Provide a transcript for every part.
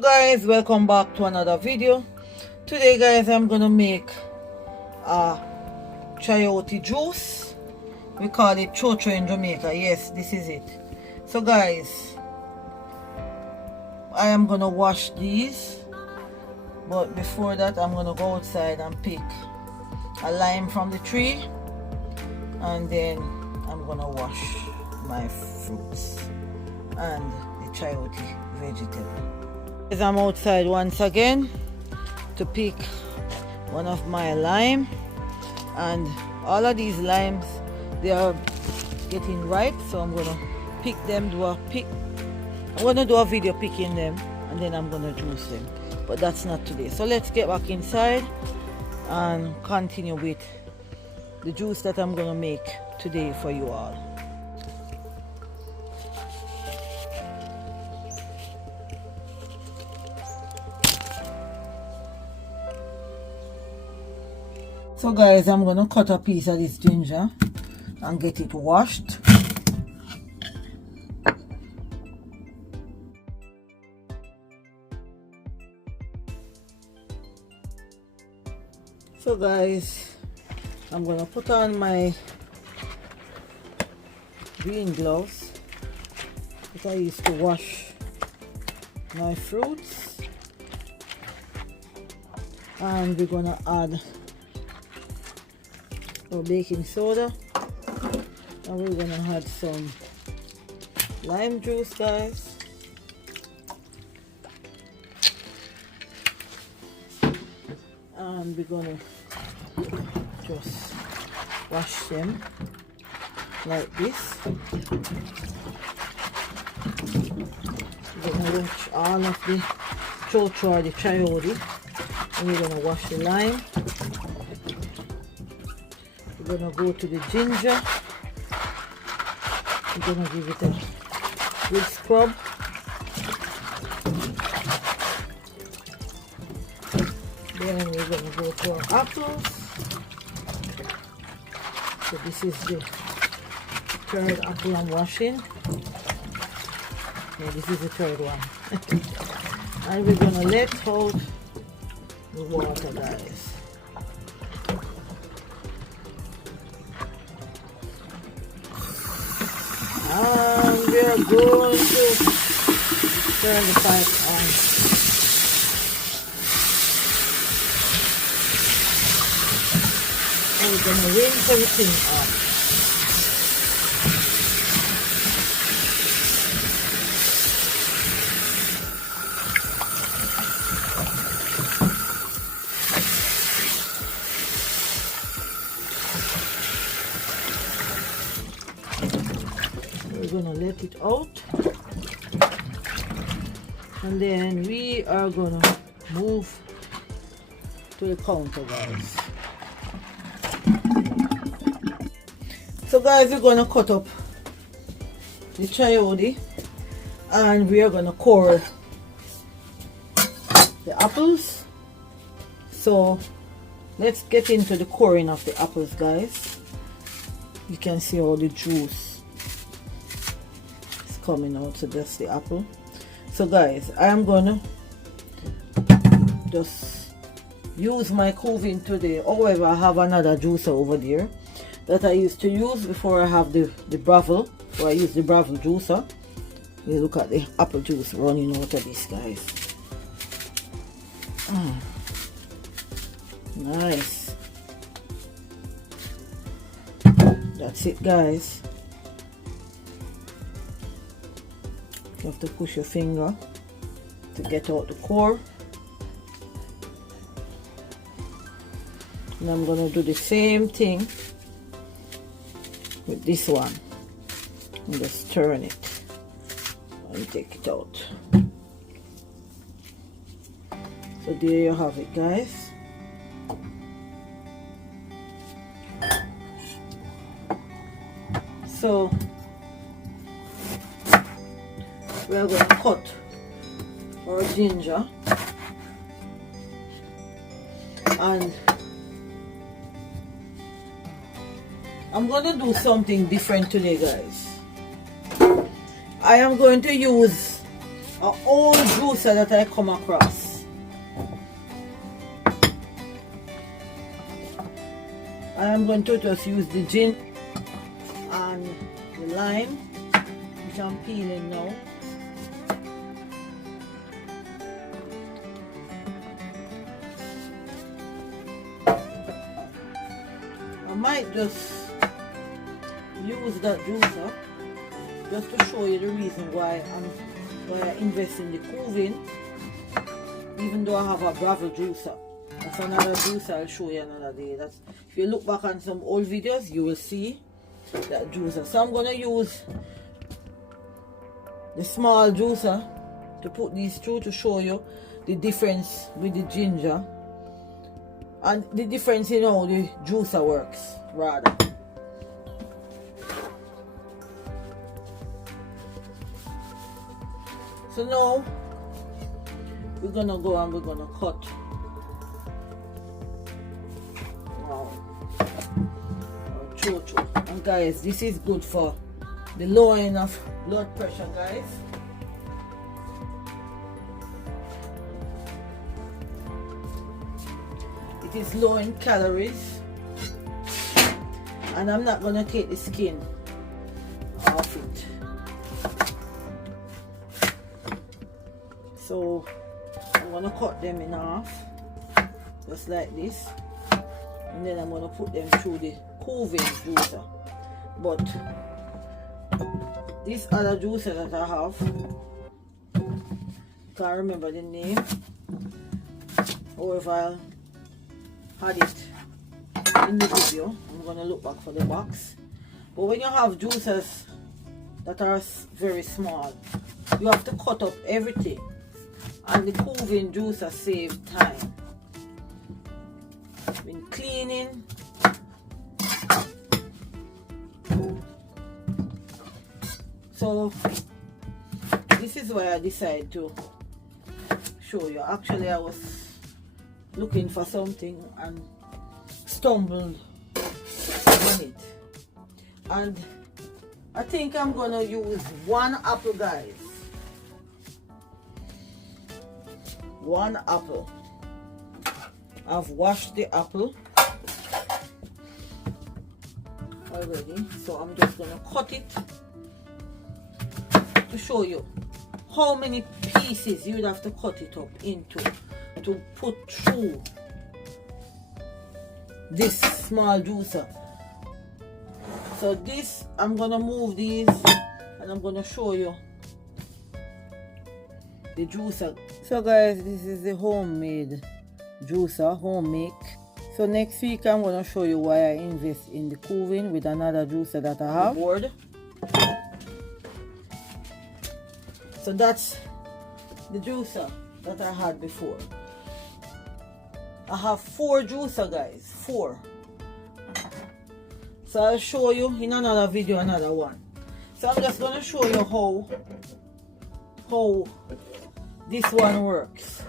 guys, welcome back to another video. Today guys, I'm gonna make a chayote juice. We call it chocho in Jamaica. Yes, this is it. So guys, I am gonna wash these, but before that I'm gonna go outside and pick a lime from the tree, and then I'm gonna wash my fruits and the chayote vegetable. I'm outside once again to pick one of my lime, and all of these limes, they are getting ripe, so I'm gonna pick them, I'm gonna do a video picking them, and then I'm gonna juice them, but that's not today. So let's get back inside and continue with the juice that I'm gonna make today for you all. So guys, I'm gonna cut a piece of this ginger and get it washed. So guys, I'm gonna put on my green gloves that I used to wash my fruits, and we're gonna add our baking soda, and we're gonna add some lime juice, guys. And we're gonna just wash them like this. We're gonna wash all of the chocho or the chayote, and we're gonna wash the lime. We're gonna go to the ginger. We're gonna give it a good scrub. Then we're gonna go to our apples. So this is the third apple I'm washing. Yeah, this is the third one. And we're gonna let out the water, guys. And we are going to turn the pipe on. And we're going to rinse everything off. We're gonna let it out, and then we are gonna move to the counter, guys. So guys, we're gonna cut up the chayote, and we are gonna core the apples. So let's get into the coring of the apples, guys. You can see all the juice coming out, so that's the apple. So guys, I am gonna just use my coving today. However, I have another juicer over there that I used to use before I have the Breville. So I use the Breville juicer. You look at the apple juice running out of this, guys. Nice. That's it, guys. You have to push your finger to get out the core. And I'm going to do the same thing with this one. And just turn it and take it out. So there you have it, guys. So we are going to cut our ginger, and I'm going to do something different today, guys. I am going to use an old juicer that I come across. I am going to just use the gin and the lime, which I'm peeling now. I might just use that juicer just to show you the reason why I invest in the Cucurbitaceae, even though I have a gravel juicer. That's another juicer I'll show you another day. That's, if you look back on some old videos, you will see that juicer. So I'm gonna use the small juicer to put these through to show you the difference with the ginger and the difference in how the juicer works rather. So now we're gonna go and we're gonna cut. Wow. Chocho. And guys, this is good for the lowering of blood pressure, guys. It is low in calories, and I'm not gonna take the skin off it. So I'm gonna cut them in half, just like this, and then I'm gonna put them through the Cucurbitaceae juicer. But this other juicer that I have, can't remember the name, or if I had it in the video, I'm gonna look back for the box. But when you have juicers that are very small, you have to cut up everything, and the Cucurbitaceae juicer saves time when cleaning. So this is why I decided to show you. Actually, I was looking for something and stumbled on it, and I think I'm gonna use one apple, guys. One apple. I've washed the apple already, so I'm just gonna cut it to show you how many pieces you'd have to cut it up into to put through this small juicer. So this, I'm gonna move these and I'm gonna show you the juicer. So guys, this is the homemade juicer, home make. So next week I'm gonna show you why I invest in the Cucurbitaceae with another juicer that I have. Gourd. So that's the juicer that I had before. I have 4 juicer, guys, 4. So I'll show you in another video another one. So I'm just gonna show you how this one works,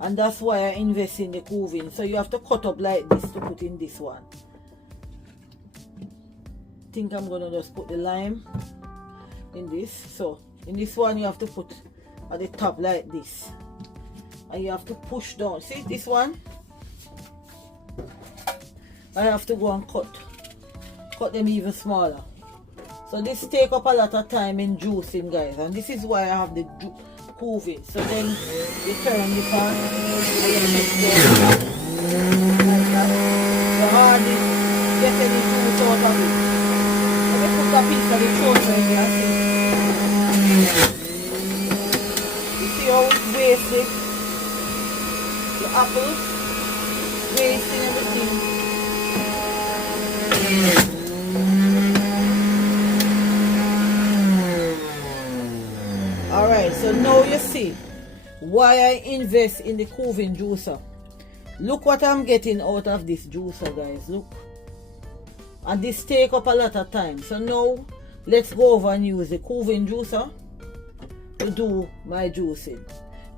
and that's why I invest in the Cucurbitaceae. So you have to cut up like this to put in this one. I think I'm gonna just put the lime in this. So in this one you have to put at the top like this, and you have to push down. See this one, I have to go and cut them even smaller. So this take up a lot of time in juicing, guys, and this is why I have the Cucurbitaceae. So then you turn this on like that. You hardly get any juice out of it. Let me put a piece of the chocho in here, see. You see how it's wasted? The apples, wasting everything. Alright, so now you see why I invest in the Cucurbitaceae juicer. Look what I'm getting out of this juicer, guys. Look. And this take up a lot of time. So now let's go over and use the Cucurbitaceae juicer to do my juicing.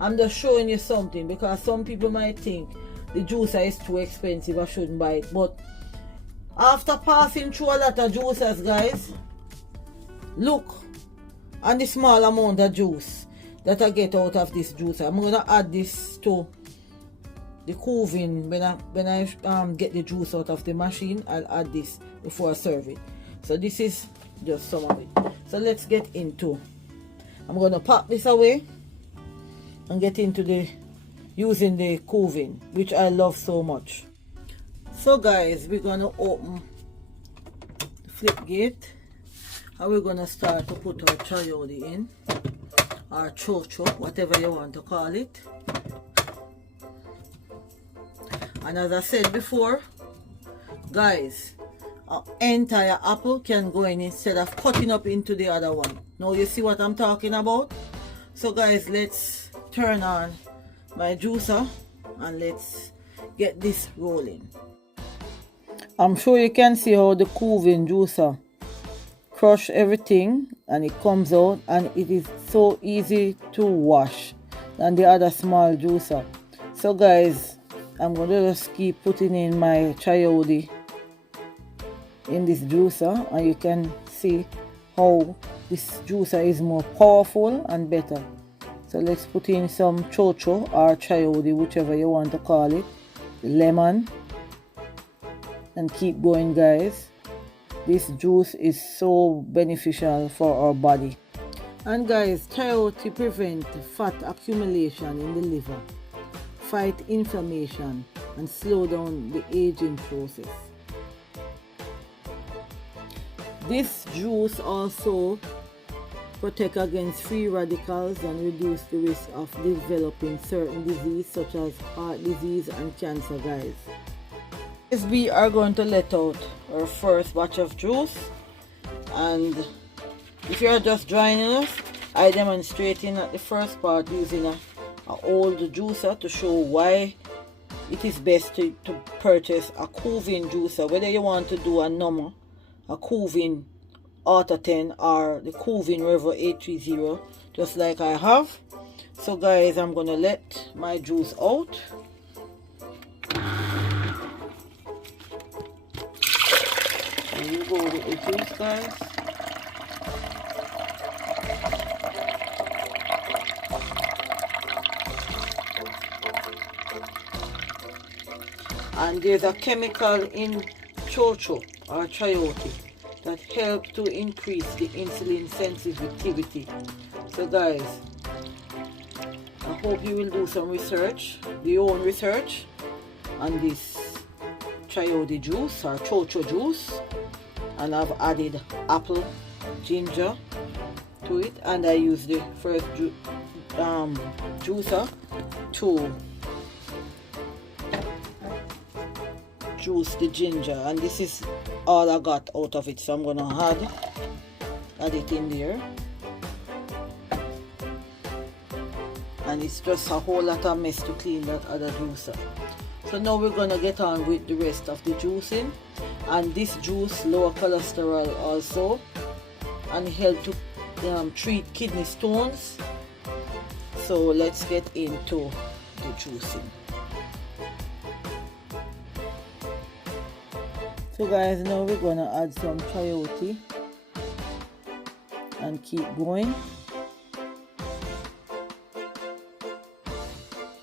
I'm just showing you something because some people might think the juicer is too expensive, I shouldn't buy it. But after passing through a lot of juicers, guys, look, and the small amount of juice. that I get out of this juicer. I'm gonna add this to the coving when I get the juice out of the machine. I'll add this before I serve it. So this is just some of it. So let's get into. I'm gonna pop this away and get into the using the coving, which I love so much. So guys, we're gonna open the flip gate and we're gonna start to put our chayote in, or chocho, whatever you want to call it. And as I said before, guys, an entire apple can go in instead of cutting up into the other one. Now you see what I'm talking about? So guys, let's turn on my juicer and let's get this rolling. I'm sure you can see how the cooling juicer crush everything and it comes out, and it is so easy to wash than the other small juicer. So guys, I'm going to just keep putting in my chayote in this juicer, and you can see how this juicer is more powerful and better. So let's put in some chocho or chayote, whichever you want to call it, lemon, and keep going guys. This juice is so beneficial for our body. And guys, chayote prevent fat accumulation in the liver, fight inflammation, and slow down the aging process. This juice also protect against free radicals and reduce the risk of developing certain diseases such as heart disease and cancer, guys. We are going to let out our first batch of juice, and if you are just joining us, I demonstrating at the first part using an old juicer to show why it is best to purchase a cooling juicer, whether you want to do a number, a cooling Auto 10 or the cooling Revo 830, just like I have. So guys, I'm gonna let my juice out. Here you go with the juice, guys. And there's a chemical in chocho or chayote that helps to increase the insulin sensitivity. So guys, I hope you will do some research, your own research, on this chayote juice or chocho juice. And I've added apple, ginger to it, and I use the first juicer to juice the ginger, and this is all I got out of it, so I'm gonna add it in there. And it's just a whole lot of mess to clean that other juicer. So now we're gonna get on with the rest of the juicing. And this juice lower cholesterol also, and help to treat kidney stones. So let's get into the juicing. So guys, now we're gonna add some chayote and keep going.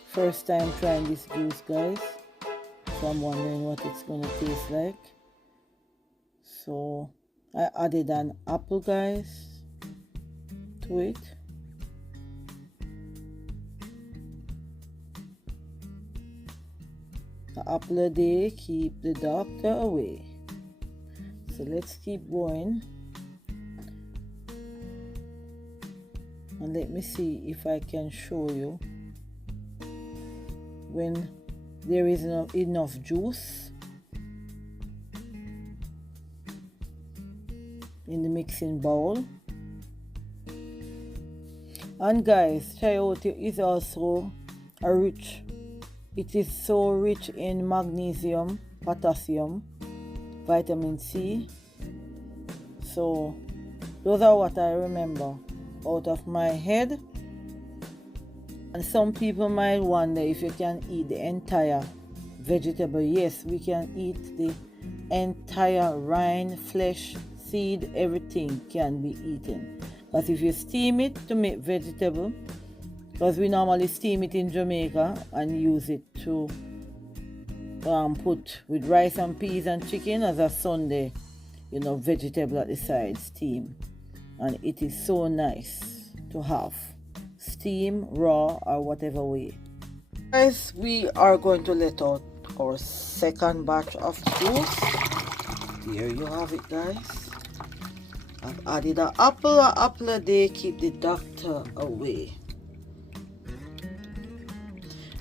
First time trying this juice, guys, so I'm wondering what it's gonna taste like. So I added an apple, guys, to it. An apple a day keep the doctor away. So let's keep going, and let me see if I can show you when there is enough juice in the mixing bowl. And guys, chayote is also it is so rich in magnesium, potassium, vitamin C. So those are what I remember out of my head. And some people might wonder if you can eat the entire vegetable. Yes, we can eat the entire rind, flesh, seed, everything can be eaten. But if you steam it to make vegetable, because we normally steam it in Jamaica and use it to put with rice and peas and chicken as a Sunday, you know, vegetable at the side, steam. And it is so nice to have, steam, raw, or whatever way. Guys, we are going to let out our second batch of juice. Here you have it, guys. I've added an apple a day, keep the doctor away.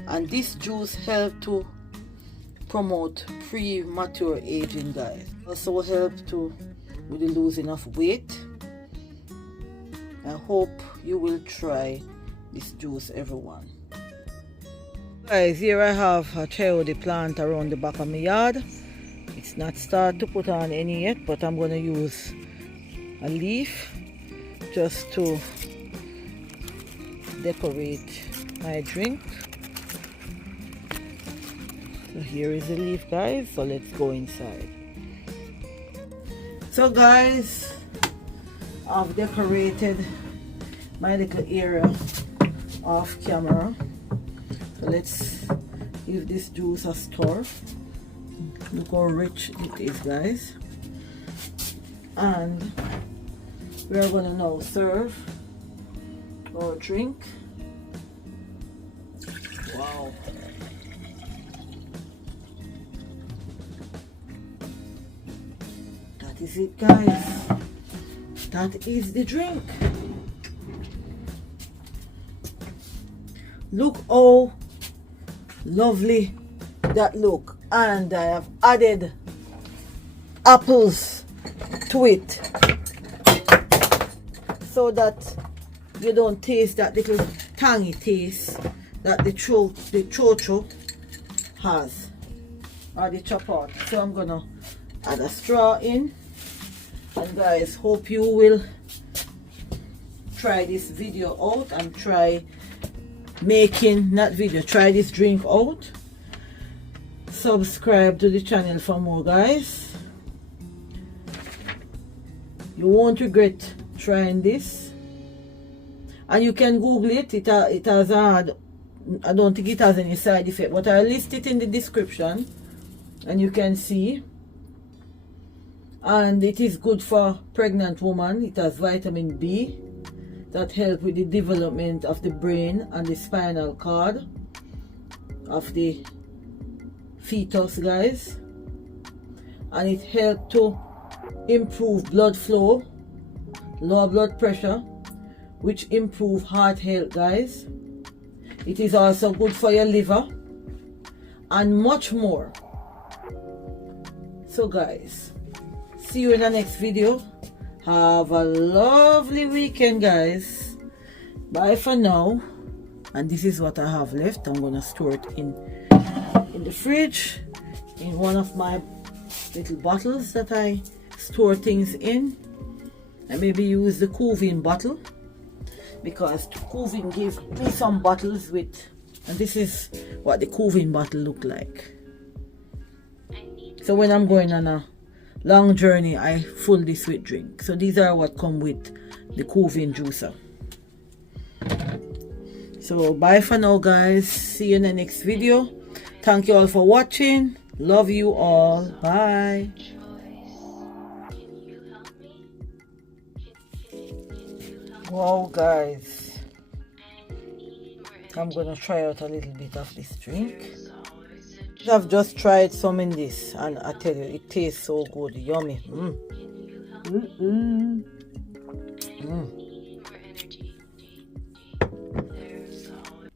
And this juice helps to promote premature aging, guys. Also help to with the losing of weight. I hope you will try this juice, everyone. Guys, here I have a chayote plant around the back of my yard. It's not started to put on any yet, but I'm going to use a leaf just to decorate my drink. So here is the leaf, guys. So let's go inside. So guys, I've decorated my little area off camera. So let's give this juice a stir. Look how rich it is, guys. And we're gonna now serve our drink. Wow. That is it, guys. That is the drink. Look how lovely that look. And I have added apples to it so that you don't taste that little tangy taste that the chocho has, or the chayote. So I'm gonna add a straw in. And guys, hope you will try this video out and try making, not video, try this drink out. Subscribe to the channel for more, guys. You won't regret trying this. And you can Google it. It has had, I don't think it has any side effect, but I'll list it in the description and you can see. And it is good for pregnant women. It has vitamin B that help with the development of the brain and the spinal cord of the fetus, guys. And it helps to improve blood flow, lower blood pressure, which improve heart health, guys. It is also good for your liver and much more. So guys, see you in the next video. Have a lovely weekend, guys. Bye for now. And this is what I have left. I'm gonna store it in the fridge, in one of my little bottles that I store things in. I maybe use the Cuvin bottle, because Cuvin give me some bottles with, and this is what the Cuvin bottle look like. So when I'm going on a long journey, I fill this with drink. So these are what come with the Cuvin juicer. So bye for now, guys. See you in the next video. Thank you all for watching. Love you all. Bye. Wow, guys, I'm gonna try out a little bit of this drink. I've just tried some in this, and I tell you, it tastes so good. Yummy.